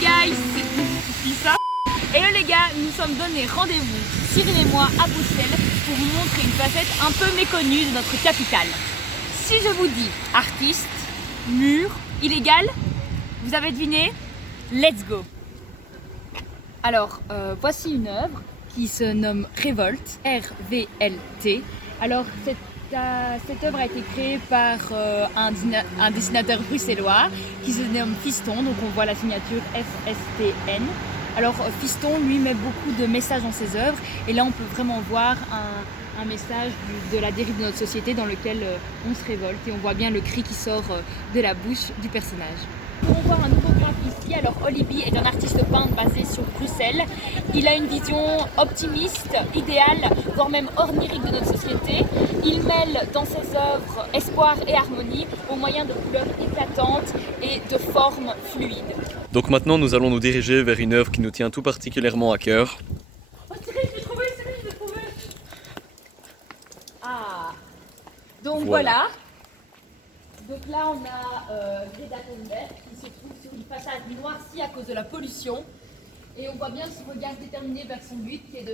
guys, c'est ça. Hello les gars, nous sommes donné rendez-vous, Cyril et moi, à Bruxelles, pour vous montrer une facette un peu méconnue de notre capitale. Si je vous dis artiste, mur, illégal, vous avez deviné? Let's go! Alors, voici une œuvre qui se nomme Révolte, R-V-L-T. Alors, cette œuvre a été créée par un dessinateur bruxellois qui se nomme Fiston, donc on voit la signature F-S-T-N. Alors Fiston, lui, met beaucoup de messages dans ses œuvres et là on peut vraiment voir un message de la dérive de notre société dans lequel on se révolte et on voit bien le cri qui sort de la bouche du personnage. On voit un nouveau graphe ici. Alors Olibi est un artiste peintre basé sur Bruxelles. Il a une vision optimiste, idéale, voire même onirique de notre société. Il mêle dans ses œuvres espoir et harmonie au moyen de couleurs éclatantes et de formes fluides. Donc maintenant nous allons nous diriger vers une œuvre qui nous tient tout particulièrement à cœur. Oh Cyril, je l'ai trouvé, Ah, donc voilà. Donc là on a Greta Thunberg qui se trouve sur une façade noircie à cause de la pollution. Et on voit bien son regard déterminé vers son but qui est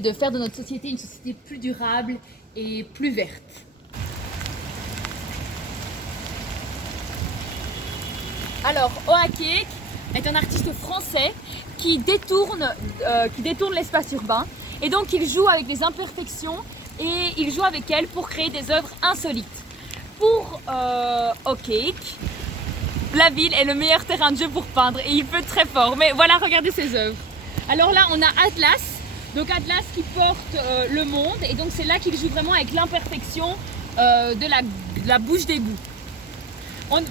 de faire de notre société une société plus durable et plus verte. Alors, Oakek est un artiste français qui détourne l'espace urbain et donc il joue avec les imperfections et il joue avec elles pour créer des œuvres insolites. Pour Oakek, la ville est le meilleur terrain de jeu pour peindre et il peut très fort. Mais voilà, regardez ses œuvres. Alors là, on a Atlas, donc Atlas qui porte le monde et donc c'est là qu'il joue vraiment avec l'imperfection de la bouche d'égout.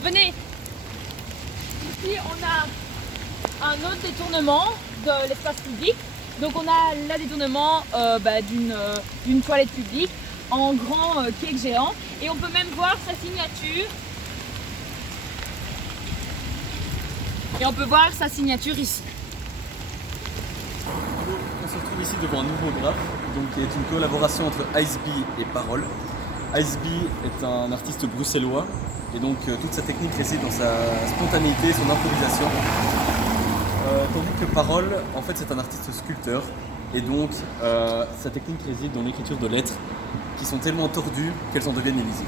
Venez. Ici, on a un autre détournement de l'espace public. Donc on a le détournement d'une toilette publique en grand cake géant. Et on peut même voir sa signature. Et on peut voir sa signature ici. On se retrouve ici devant un nouveau graphe, donc qui est une collaboration entre Iceby et Parole. Iceby est un artiste bruxellois. Et donc toute sa technique réside dans sa spontanéité, son improvisation. Tandis que Parole, en fait, c'est un artiste sculpteur. Et donc sa technique réside dans l'écriture de lettres qui sont tellement tordues qu'elles en deviennent illisibles.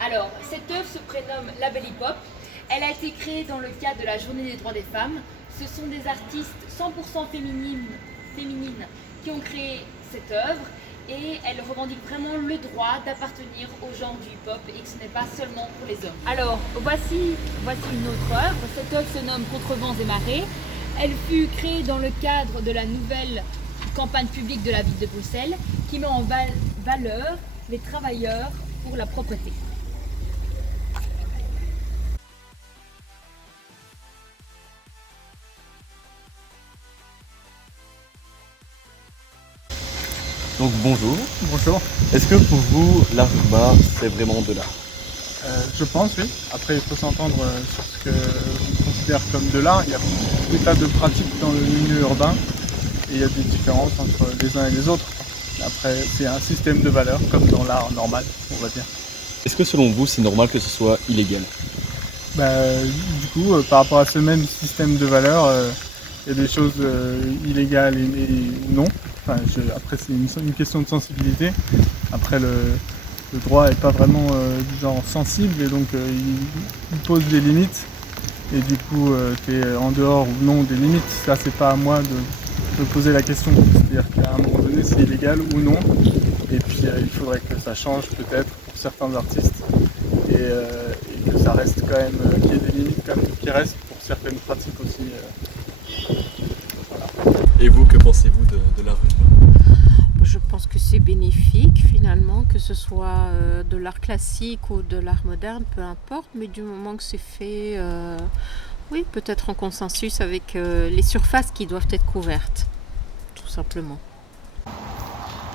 Alors, cette œuvre se prénomme La Belle Hip Hop. Elle a été créée dans le cadre de la Journée des droits des femmes. Ce sont des artistes 100% féminines qui ont créé cette œuvre. Et elle revendique vraiment le droit d'appartenir au genre du hip-hop et que ce n'est pas seulement pour les hommes. Alors, voici une autre œuvre. Cette œuvre se nomme Contre vents et marées. Elle fut créée dans le cadre de la nouvelle campagne publique de la ville de Bruxelles qui met en valeur les travailleurs pour la propreté. Donc bonjour. Bonjour. Est-ce que pour vous, l'art urbain, c'est vraiment de l'art? Je pense, oui. Après, il faut s'entendre sur ce qu'on considère comme de l'art. Il y a des tas de pratiques dans le milieu urbain et il y a des différences entre les uns et les autres. Après, c'est un système de valeurs comme dans l'art normal, on va dire. Est-ce que selon vous, c'est normal que ce soit illégal? Du coup, par rapport à ce même système de valeurs, il y a des choses illégales et non. Enfin, après, c'est une question de sensibilité. Après, le droit n'est pas vraiment du genre sensible et donc il pose des limites. Et du coup, tu es en dehors ou non des limites. Ça, c'est pas à moi de poser la question. C'est-à-dire qu'à un moment donné, c'est illégal ou non. Et puis, il faudrait que ça change peut-être pour certains artistes. Et que ça reste quand même, qu'il y ait des limites quand même qui restent pour certaines pratiques aussi. Et vous, que pensez-vous de l'art urbain? Je pense que c'est bénéfique finalement, que ce soit de l'art classique ou de l'art moderne, peu importe, mais du moment que c'est fait, oui, peut-être en consensus avec les surfaces qui doivent être couvertes, tout simplement.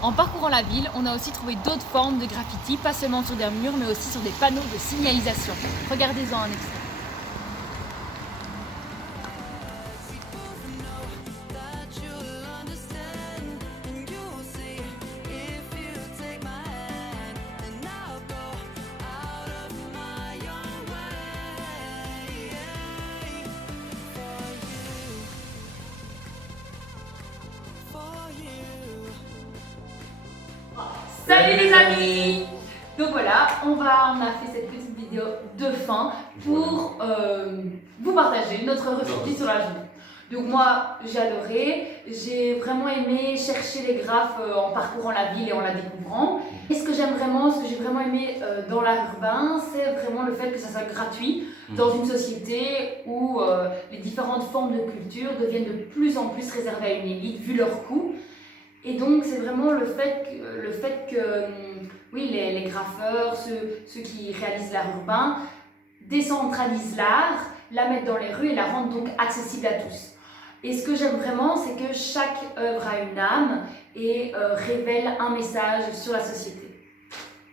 En parcourant la ville, on a aussi trouvé d'autres formes de graffiti, pas seulement sur des murs, mais aussi sur des panneaux de signalisation. Regardez-en un extrait. les amis. Donc voilà, on a fait cette petite vidéo de fin pour vous partager notre ressenti sur la journée. Donc moi, j'ai adoré, j'ai vraiment aimé chercher les graphes en parcourant la ville et en la découvrant. Et ce que j'ai vraiment aimé dans l'art urbain, c'est vraiment le fait que ça soit gratuit dans une société où les différentes formes de culture deviennent de plus en plus réservées à une élite vu leur coût. Et donc c'est vraiment le fait que oui, les graffeurs, ceux qui réalisent l'art urbain, décentralisent l'art, la mettent dans les rues et la rendent donc accessible à tous. Et ce que j'aime vraiment, c'est que chaque œuvre a une âme et révèle un message sur la société.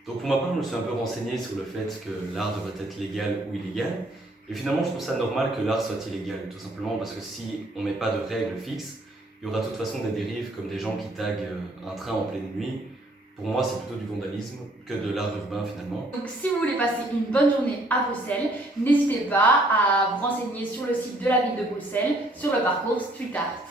Donc pour ma part, je me suis un peu renseigné sur le fait que l'art devrait être légal ou illégal. Et finalement, je trouve ça normal que l'art soit illégal, tout simplement parce que si on ne met pas de règles fixes, il y aura de toute façon des dérives comme des gens qui taguent un train en pleine nuit. Pour moi, c'est plutôt du vandalisme que de l'art urbain finalement. Donc si vous voulez passer une bonne journée à Bruxelles, n'hésitez pas à vous renseigner sur le site de la ville de Bruxelles sur le parcours Street Art.